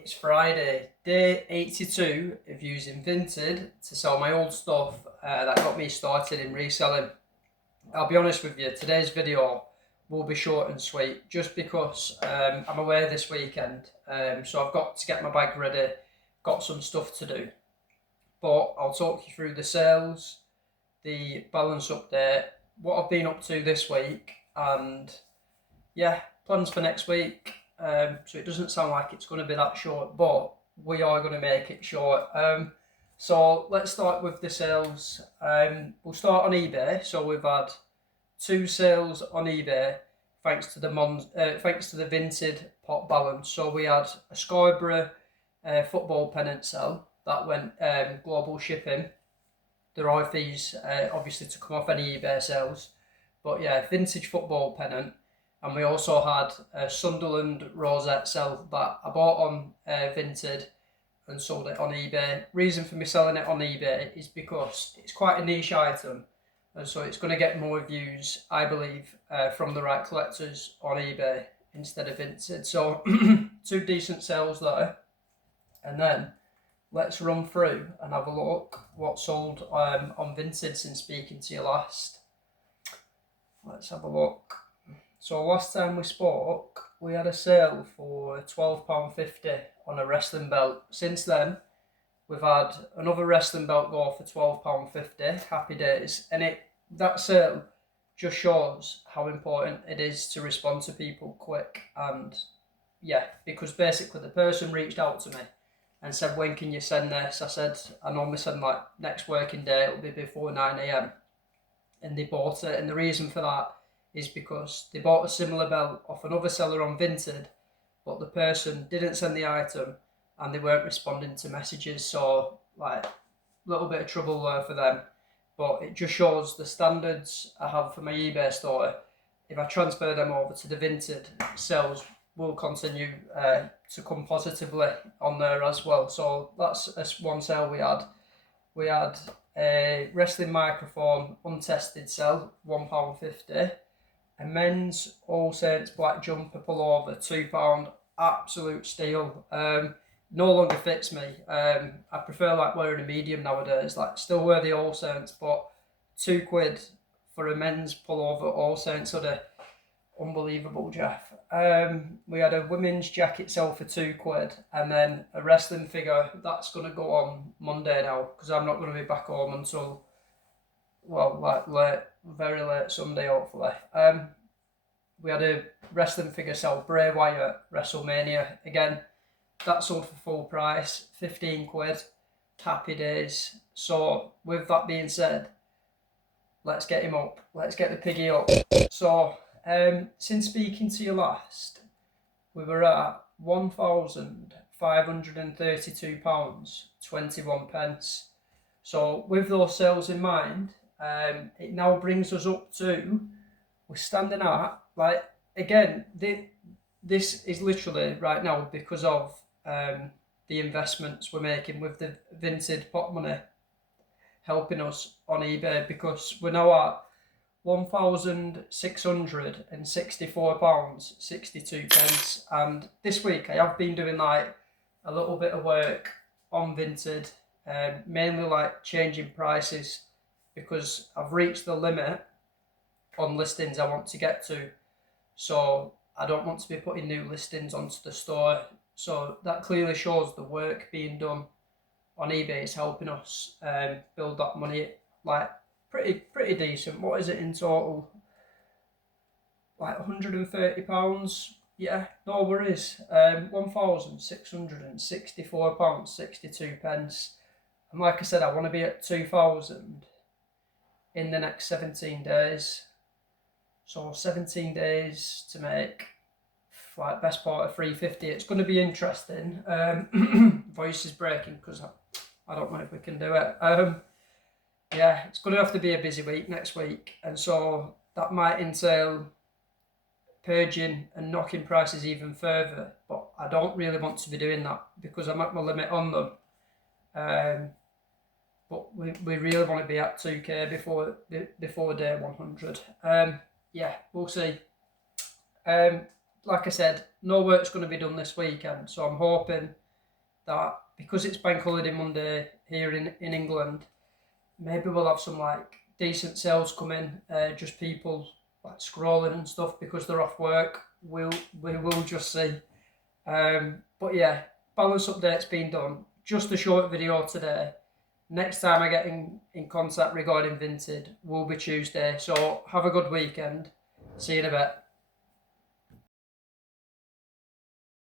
It's Friday, day 82 of using Vinted to sell my old stuff that got me started in reselling. I'll be honest with you, today's video will be short and sweet just because I'm away this weekend, so I've got to get my bag ready, got some stuff to do. But I'll talk you through the sales, the balance update, what I've been up to this week, and yeah, plans for next week. So it doesn't sound like it's going to be that short, but we are going to make it short. So let's start with the sales. We'll start on eBay. So we've had two sales on eBay thanks to the Vinted pot balance. So we had a Scarborough football pennant sell that went global shipping. There are fees obviously to come off any eBay sales, but yeah, vintage football pennant. And we also had a Sunderland rosette sell that I bought on Vinted and sold it on eBay. Reason for me selling it on eBay is because it's quite a niche item, and so it's going to get more views, I believe, from the right collectors on eBay instead of Vinted. So two decent sales there. And then let's run through and have a look what sold on Vinted since speaking to you last. Let's have a look. So last time we spoke, we had a sale for £12.50 on a wrestling belt. Since then, we've had another wrestling belt go for £12.50. Happy days. And that sale just shows how important it is to respond to people quick. And yeah, because basically the person reached out to me and said, when can you send this? I said, I normally send like next working day, it'll be before 9 a.m. And they bought it. And the reason for that is because they bought a similar belt off another seller on Vinted, but the person didn't send the item and they weren't responding to messages. So like a little bit of trouble there for them. But it just shows the standards I have for my eBay store. If I transfer them over to the Vinted, sales will continue to come positively on there as well. So that's one sale we had. We had a wrestling microphone untested sell, £1.50. A men's All Saints black jumper pullover, £2, absolute steal. No longer fits me. I prefer like wearing a medium nowadays. Like still wear the All Saints, but £2 for a men's pullover All Saints hoodie, unbelievable, Jeff. We had a women's jacket sell for £2, and then a wrestling figure that's gonna go on Monday now because I'm not gonna be back home until very late Sunday, hopefully. We had a wrestling figure sell, Bray Wyatt, WrestleMania. Again, that sold for full price, £15. Happy days. So, with that being said, let's get him up. Let's get the piggy up. So, since speaking to you last, we were at £1,532.21. So, with those sales in mind, it now brings us up to, we're standing at, like, again, this is literally right now because of the investments we're making with the Vinted pot money helping us on eBay, because we're now at £1,664.62. And this week I have been doing like a little bit of work on Vinted, mainly like changing prices because I've reached the limit on listings I want to get to. So I don't want to be putting new listings onto the store. So that clearly shows the work being done on eBay is helping us build that money, like pretty decent. What is it in total? Like £130. Yeah, no worries. £1,664.62. And like I said, I want to be at 2,000 in the next 17 days. So 17 days to make like best part of 350. It's going to be interesting. Voice is breaking because I don't know if we can do it. Yeah, it's going to have to be a busy week next week, and so that might entail purging and knocking prices even further. But I don't really want to be doing that because I'm at my limit on them. But we really want to be at 2k before day 100. Yeah, we'll see. Like I said, no work's going to be done this weekend, so I'm hoping that because it's bank holiday Monday here in England, maybe we'll have some like decent sales come in, just people like scrolling and stuff because they're off work. We will just see. But yeah, balance update's been done. Just a short video today. Next time I get in contact regarding Vinted will be Tuesday. So have a good weekend. See you in a bit.